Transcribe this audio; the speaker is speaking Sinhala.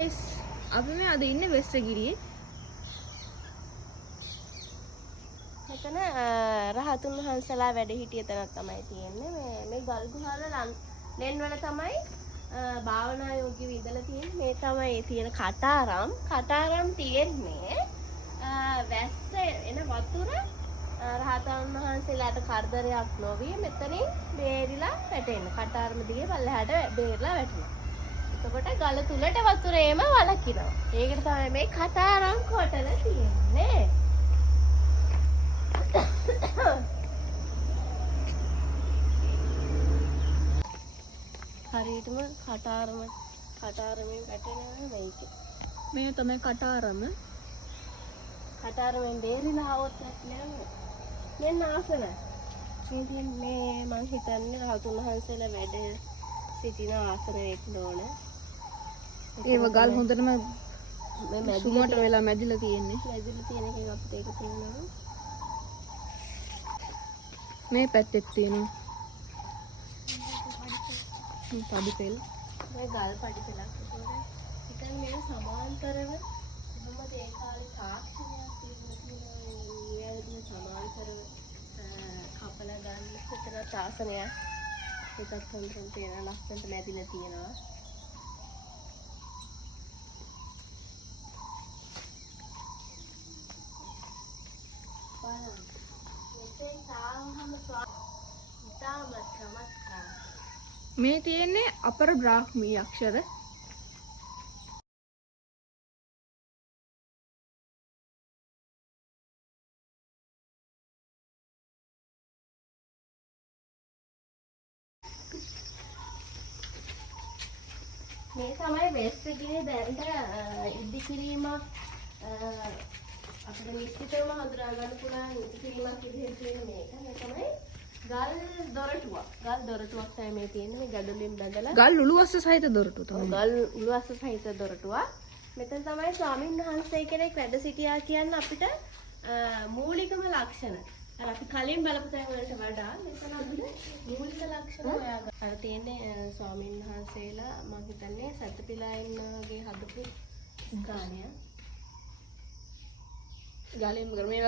අපි මේ අද ඉන්නේ වෙස්සගිරියේ. මෙතන රහතුන් වහන්සේලා වැඩ හිටිය තැනක් තමයි තියෙන්නේ. මේ ගල් ගුහාවල ලෙන් වල තමයි භාවනා යෝගීව ඉඳලා තියෙන්නේ. මේ තමයි තියෙන කටාරම්. කටාරම් තියෙන්නේ වැස්ස එන වතුර රහතන් වහන්සේලාට කරදරයක් නොවි මෙතනින් බේරිලා වැටෙන්න. කටාරම දිගේ පල්ලෙහාට බේරිලා වැටෙනවා. එතකොට ගල තුලට වතුර එම වලකිනවා. ඒකට තමයි මේ කටාරම් කොටල තියෙන්නේ. හරියටම කටාරමෙන් වැටෙනවා මේක. මේ තමයි කටාරම. කටාරමෙන් බේරිලා આવොත් නෑ. මෙන්න ආසන. මේ මං හිතන්නේ රහතුන් වහන්සේලා වැඩ සිටින ආසන වෙන්න ඕන. ඒව ගල් හොඳටම මේ සුමට වෙලා මැදිලා තියෙන්නේ. මැදිලා තියෙන එක අපිට ඒක තේරෙනවා. මේ පැත්තෙත් තියෙනවා. මේ පඩි පෙළ. මේ ගල් පඩි පෙළක් ඒකෝද. ඉතින් මේක සමාන්තරව කොහොමද ඒ කාලේ තාක්ෂණයක් තියෙනවා සමාන්තරව කපලා ගන්න විතර තාසනයක්. ඒකත් හොඳට තියෙන ලස්සනට මැදිලා තියෙනවා. මේ තියෙන්නේ අපර බ්‍රාහ්මී අක්ෂර. මේ තමයි වෙස්සගිරියේ දැනට ඉදිකිරීමක් අපිට නිශ්චිතවම හඳුනා ගන්න පුළුවන් ඉදිකිරීමක් විදිහට තියෙන මේක. මේ තමයි ගල් දොරටුවක්. ගල් දොරටුවක් තමයි මේ තියෙන්නේ. මේ ගඩොලින් බැඳලා ගල් උළුවස්ස සහිත දොරටුව තමයි. ගල් උළුවස්ස සහිත දොරටුවක්. මෙතන තමයි ස්වාමීන් වහන්සේ කෙනෙක් වැඩ සිටියා කියන්න අපිට මූලිකම ලක්ෂණ. අර අපි කලින් බලපු තැන් වලට වඩා මෙතන අපිට මූලික ලක්ෂණ හොයාගන්න. අර තියෙන්නේ ස්වාමීන් වහන්සේලා මම හිතන්නේ සත්පිලායින් වගේ හදපු ස්ථානය. ගලින් මේ